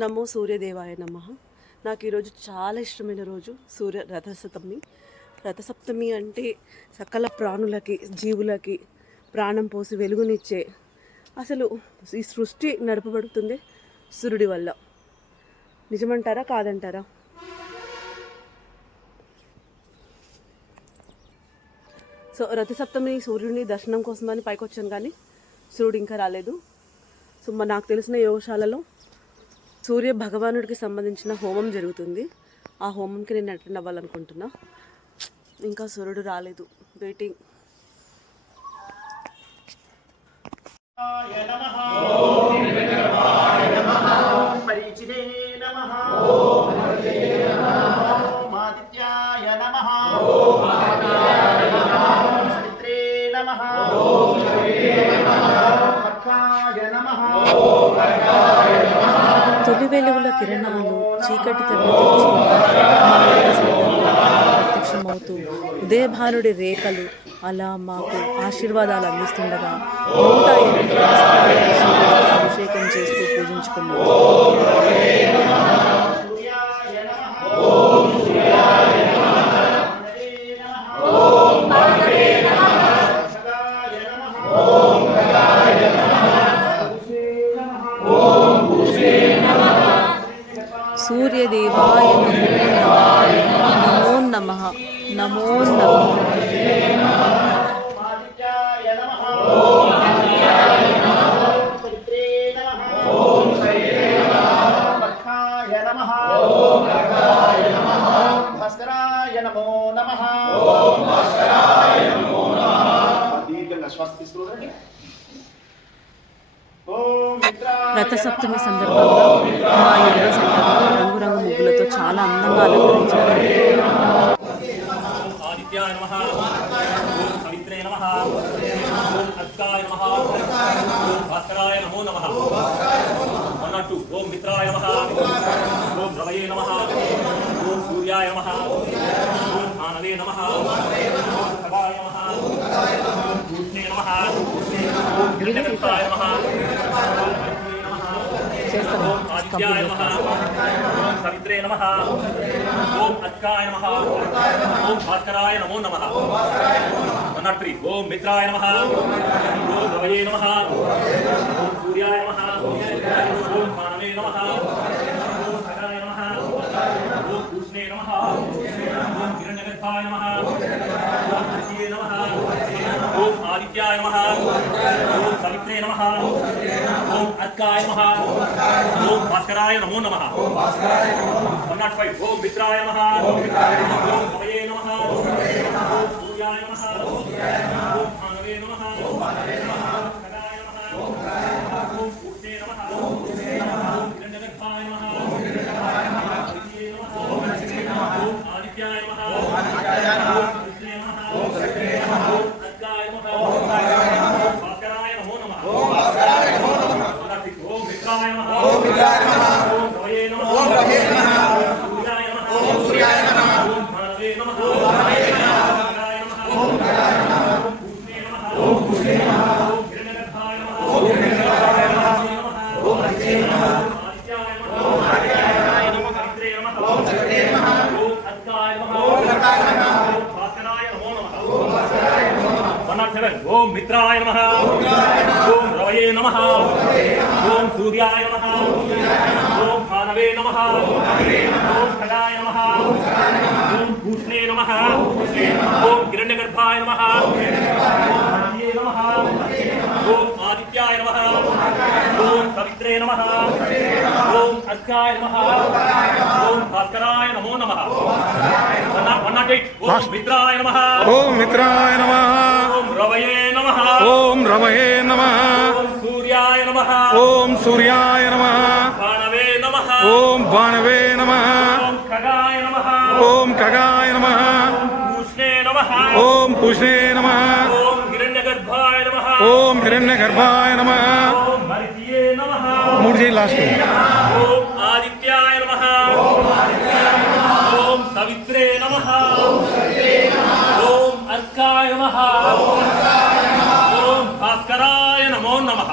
నమో సూర్యదేవాయ నమః. నాకు ఈరోజు చాలా ఇష్టమైన రోజు రథసప్తమి. రథసప్తమి అంటే సకల ప్రాణులకి జీవులకి ప్రాణం పోసి వెలుగునిచ్చే, అసలు ఈ సృష్టి నడపబడుతుంది సూర్యుడి వల్ల. నిజమంటారా కాదంటారా? సో రథసప్తమి సూర్యుడిని దర్శనం కోసమని పైకి వచ్చాను, కానీ సూర్యుడు ఇంకా రాలేదు. సో నాకు తెలిసిన యోగశాలలో సూర్య భగవానుడికి సంబంధించిన హోమం జరుగుతుంది. ఆ హోమంకి నేను అటెండ్ అవ్వాలనుకుంటున్నా. ఇంకా సూర్యుడు రాలేదు, వెయిటింగ్. తొలి వెలుగుల కిరణాలు చీకటి ప్రత్యక్షమవుతూ ఉదయభానుడి రేఖలు అలా మాకు ఆశీర్వాదాలు అందిస్తుండగా 108 అభిషేకం చేస్తూ పూజించుకున్నాం. సూర్యదేవాయ నమో నమః. నమో నమః. రథసప్తమి సందర్భంగా మా యోగ సెంటర్లో రంగురంగు ముగ్గులతో చాలా అందంగా అలంకరించారు. ఆదిత్యాయ నమః, ఓం సవిత్రే నమః, ఓం అర్కాయ నమః, ఓం భాస్కరాయ నమో నమః. అన్నట్టు ఓం మిత్రాయ నమః, ఓం రవయే నమః, ఓం సూర్యాయ నమః, ఓం మానవే నమః, ఓం ఖగాయ నమః, ఓం పూర్ణే నమః, ఓం గిరిజగత్తాయ నమః, ఓం ఆదిత్యాయ నమః, ఓం సవిత్రే నమః, ఓం అర్కాయ నమః, ఓం భాస్కరాయ నమో నమః. అన్నట్టు ఓం మిత్రాయ నమః, ఓం రవయే నమః, ఓం సూర్యాయ నమః, ఓం మానవే నమః, ఓం ఖగాయ నమః, ఓం పూర్ణే నమః, ఓం హిరణ్యగర్భాయ నమః, ఓం ద్వితీయే నమః, ఓం ఆదిత్యాయ నమః, ఓం సవిత్రే నమః, ఓం అర్కాయ నమః, ఓం భాస్కరాయ నమో నమః. 105 ఓం మిత్రాయ నమః, ఓం రవయే నమః, ఓం సూర్యాయ నమః, ఓం మానవే నమః, ఓం ఖగాయ నమః, ఓం పూర్ణే నమః, ఓం హిరణ్యగర్భాయ నమః, ద్వితీయే నమః, ఓం ఆదిత్యాయ నమః, ఓం ద్వితీయే నమః, ఓం అర్కాయ నమః, ఓం భాస్కరాయ నమో నమః. ఓం మిత్రాయ నమః, ఓం రవయే నమః, ఓం సూర్యాయ నమః, ఓం మానవే నమః, ఓం ఖగాయ నమః, ఓం పూర్ణే నమః, ఓం హిరణ్యగర్భాయ నమః, ఓం ఆదిత్యాయ నమః, ఓం సవిత్రే నమః, ఓం అర్కాయ నమః, ఓం భాస్కరాయ నమో నమః. 107 ఓం మిత్రాయ నమః, ఓం రవయే నమః, ఓం సూర్యాయ నమః, ఓం మానవే నమః, ఓం ఖగాయ నమః, ఓం పూర్ణే నమః, ఓం హిరణ్యగర్భాయ నమః, ఓం ద్వితీయే నమః, ఓం ఆదిత్యాయ నమః, ఓం సవిత్రే నమః, ఓం అర్కాయ నమః, ఓం భాస్కరాయ నమో నమః. 108 ఓం మిత్రాయ నమః, ఓం మిత్రాయ నమః, ఓం రవయే నమః, ఓం రవయే నమః, ఓం సూర్యాయ నమః, ఓం సూర్యాయ నమః, బాణవే నమః, ఓం బాణవే నమః, ఓం ఖగాయ నమః, ఓం ఖగాయ నమః, పూష్ణే నమః, ఓం పూష్ణే నమః, ఓం హిరణ్యగర్భాయ నమః, ఓం హిరణ్యగర్భాయ నమః. ఓం మరితియే నమః, 3 చేయి లాస్ట్. ఓం ఆదిత్యాయ నమః, ఓం సవిత్రే నమః, ఓం అర్కాయ నమః, ఓం భాస్కరాయ నమో నమః.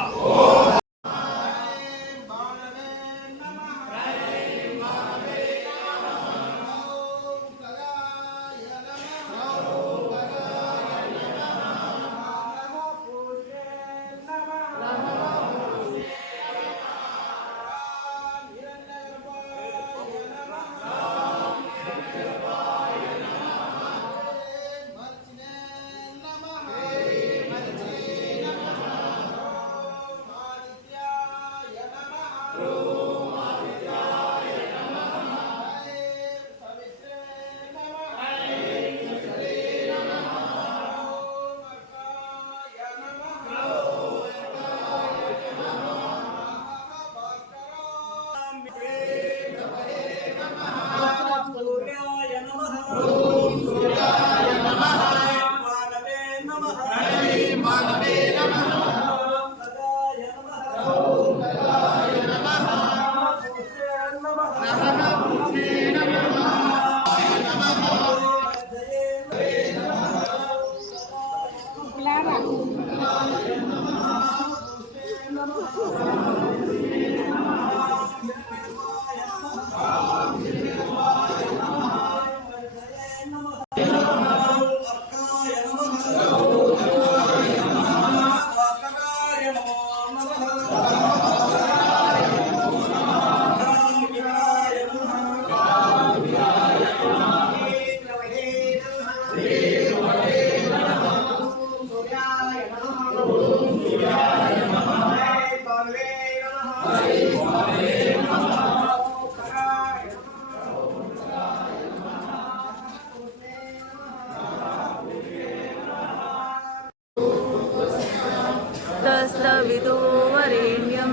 तत्सवितुर् वरेण्यं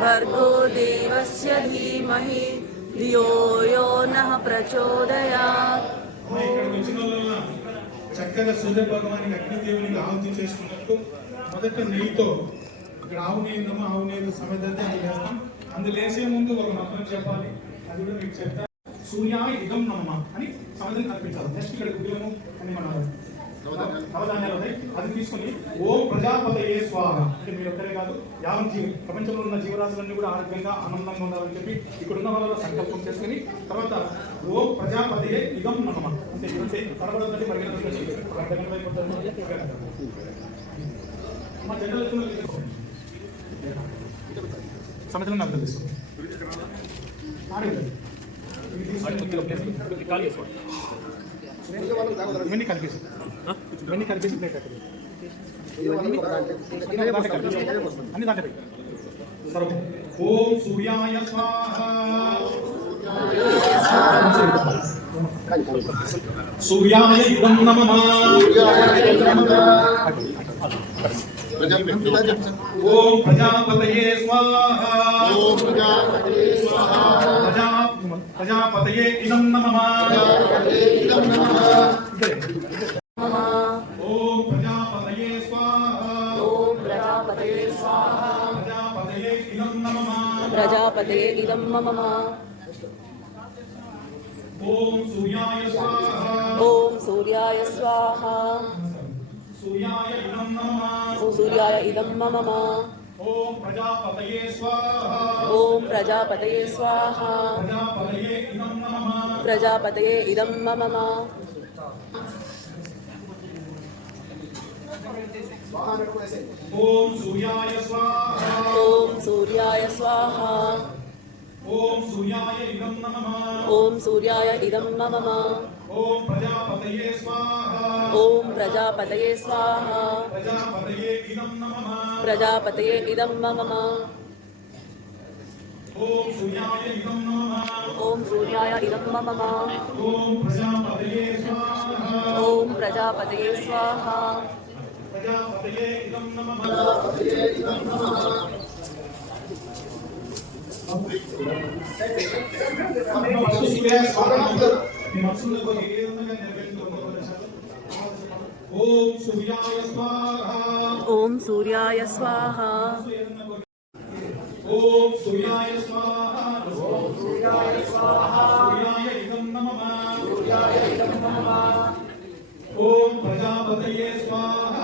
भर्गो देवस्य धीमहि धियो यो नः प्रचोदयात्. ఇక్కడికి వచ్చిన వాళ్ళ చక్కగా సూర్య భగవానికి అగ్నిదేవునికి ఆహుతి చేసుకున్నట్టు మొదట నెయ్యితో ఇక్కడ ఆవు నెయ్యి ఉందమ్మా, ఆవు నెయ్యి సమేతంగా చేస్తాం. అందులో వేసే ముందు ఒక మంత్రం చెప్పాలి, అది కూడా మీకు చెప్తా. సూర్యాయ ఇదం నమః అని సమేతం కల్పించాలి. నెక్స్ట్ ఇక్కడ గుడ్డము అని మన నవధాన్యాలు ఉన్నాయి, అది తీసుకుని ఓం ప్రజాపతయే స్వాహ అంటే మీరు ఒక్కరే కాదు, యావన్ ప్రపంచంలో ఉన్న జీవరాశులన్నీ కూడా ఆరోగ్యంగా ఆనందంగా ఉండాలని చెప్పి ఇక్కడ ఉన్న వాళ్ళలో సంకల్పం చేసుకుని తర్వాత ఓం ప్రజాపతయే ఇదం నమః అంటే ఇదంటే తడబడదండి మా జనరల్ సమస్యలను అర్థం చేసుకోండి. ఇవన్నీ కలిపేసి ప్లేట్ అన్ని దాంట్లో సరే. ఓం సూర్యాయ స్వాహ సూర్యాయ ఇదం నమః ఓం ప్రజాపతయే స్వాహ ప్రజాపతయే ఇదం నమః ఓం ప్రజాపతయే స్వాహ ప్రజాపతయే ఇదం నమః ప్రజాపతయే ఇదం మమ. ఓం సూర్యాయ స్వాహ ఓం సూర్యాయ స్వాహ సూర్యాయ ఇదం నమః సూర్యాయ ఇదం మమ. ఓం ప్రజాపతయే స్వాహ ఓం ప్రజాపతయే స్వాహ ప్రజాపతయే ఇదం నమః ప్రజాపతయే ఇదం మమ. ఓం సూర్యాయ స్వాహ ఓం సూర్యాయ స్వాహ ఓం సూర్యాయ ఇదం నమః ఓం సూర్యాయ ఇదం మమ. ఓం ప్రజాపతయే స్వాహ ఓం ప్రజాపతయే స్వాహ ప్రజాపతయే ఇదం నమః ప్రజాపతయే ఇదం మమ. ఓం సూర్యాయ ఇదం నమః ఓం సూర్యాయ ఇదం మమ. ఓం ప్రజాపతయే స్వాహ ఓం ప్రజాపతయే స్వాహ ప్రజాపతయే ఇదం నమః ఓం సూర్యాయ స్వాహ ఓం సూర్యాయ స్వాహ ఓం సూర్యాయ స్వాహ సూర్యాయ ఇదం నమః ఓం ప్రజాపతయే స్వాహ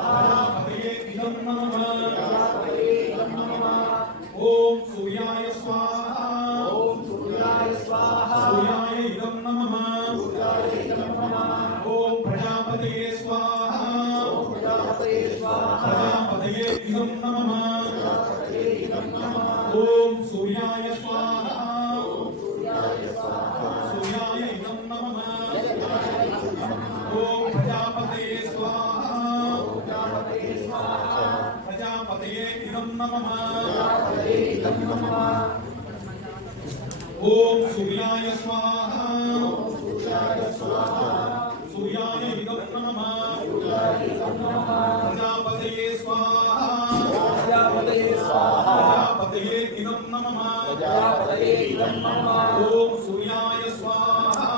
ప్రజాపతయే ఇదం నమః ఓం సూర్యాయ స్వాహ సూర్యాయ ఇదం నమః ఓం ప్రజాపతయే స్వాహ ప్రజాపతయే ఇదం నమః ఓం సూర్యాయ స్వాహ సూర్యాయ ఇదం నమః ఓం ప్రజాపతయే స్వాహ ప్రజాపతయే ఇదం నమః ఓం సూర్యాయ స్వాహా సూర్యాయ ఇదం నమః ప్రజాపతయే స్వాహా ప్రజాపతయే ఇదం నమః ఓం సూర్యాయ స్వాహా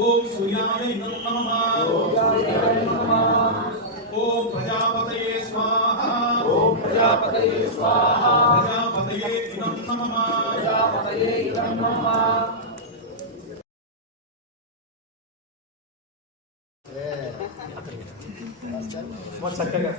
ఓం సూర్యాయ ఇదం నమః ఓం ప్రజాపతయే స్వాహా ప్రజాపతయే ఇదం నమః చక్కగా